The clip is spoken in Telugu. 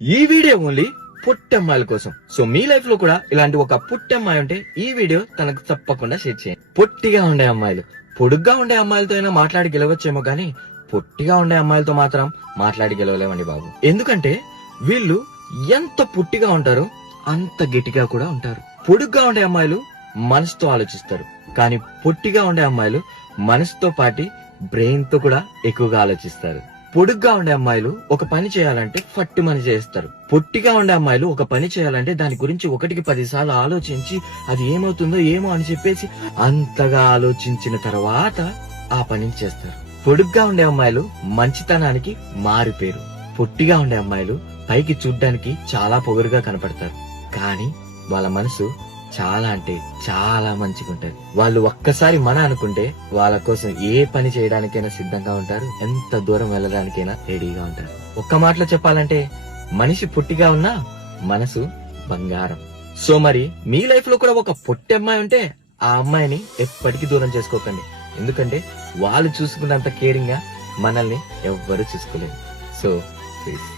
ఈ వీడియో ఓన్లీ పుట్టమ్మాయిల కోసం. సో మీ లైఫ్ లో కూడా ఇలాంటి ఒక పుట్టమ్మాయి ఉంటే ఈ వీడియో తనకు తప్పకుండా షేర్ చేయండి. పొట్టిగా ఉండే అమ్మాయిలు, పొడుగ్గా ఉండే అమ్మాయిలతో అయినా మాట్లాడి గెలవచ్చేమో గానీ పొట్టిగా ఉండే అమ్మాయిలతో మాత్రం మాట్లాడి గెలవలేమండి బాబు. ఎందుకంటే వీళ్ళు ఎంత పుట్టిగా ఉంటారో అంత గట్టిగా కూడా ఉంటారు. పొడుగ్గా ఉండే అమ్మాయిలు మనసుతో ఆలోచిస్తారు, కానీ పొట్టిగా ఉండే అమ్మాయిలు మనసుతో పాటి బ్రెయిన్ తో కూడా ఎక్కువగా ఆలోచిస్తారు. పొడుగ్గా ఉండే అమ్మాయిలు ఒక పని చేయాలంటే ఫట్టు మని చేస్తారు. పొట్టిగా ఉండే అమ్మాయిలు ఒక పని చేయాలంటే దాని గురించి 1కి 10 సార్లు ఆలోచించి అది ఏమవుతుందో ఏమో అని చెప్పేసి అంతగా ఆలోచించిన తర్వాత ఆ పనిని చేస్తారు. పొడుగ్గా ఉండే అమ్మాయిలు మంచితనానికి మారుపేరు. పొట్టిగా ఉండే అమ్మాయిలు పైకి చూడ్డానికి చాలా పొగరుగా కనపడతారు, కానీ వాళ్ళ మనసు చాలా అంటే చాలా మంచిగా ఉంటది. వాళ్ళు ఒక్కసారి మన అనుకుంటే వాళ్ళ కోసం ఏ పని చేయడానికైనా సిద్ధంగా ఉంటారు, ఎంత దూరం వెళ్ళడానికైనా రెడీగా ఉంటారు. ఒక్క మాటలో చెప్పాలంటే మనిషి పొట్టిగా ఉన్నా మనసు బంగారం. సో మరి మీ లైఫ్ లో కూడా ఒక పొట్టి అమ్మాయి ఉంటే ఆ అమ్మాయిని ఎప్పటికీ దూరం చేసుకోకండి. ఎందుకంటే వాళ్ళు చూసుకున్నంత కేరింగ్ గా మనల్ని ఎవ్వరూ చూసుకోలేరు. So please.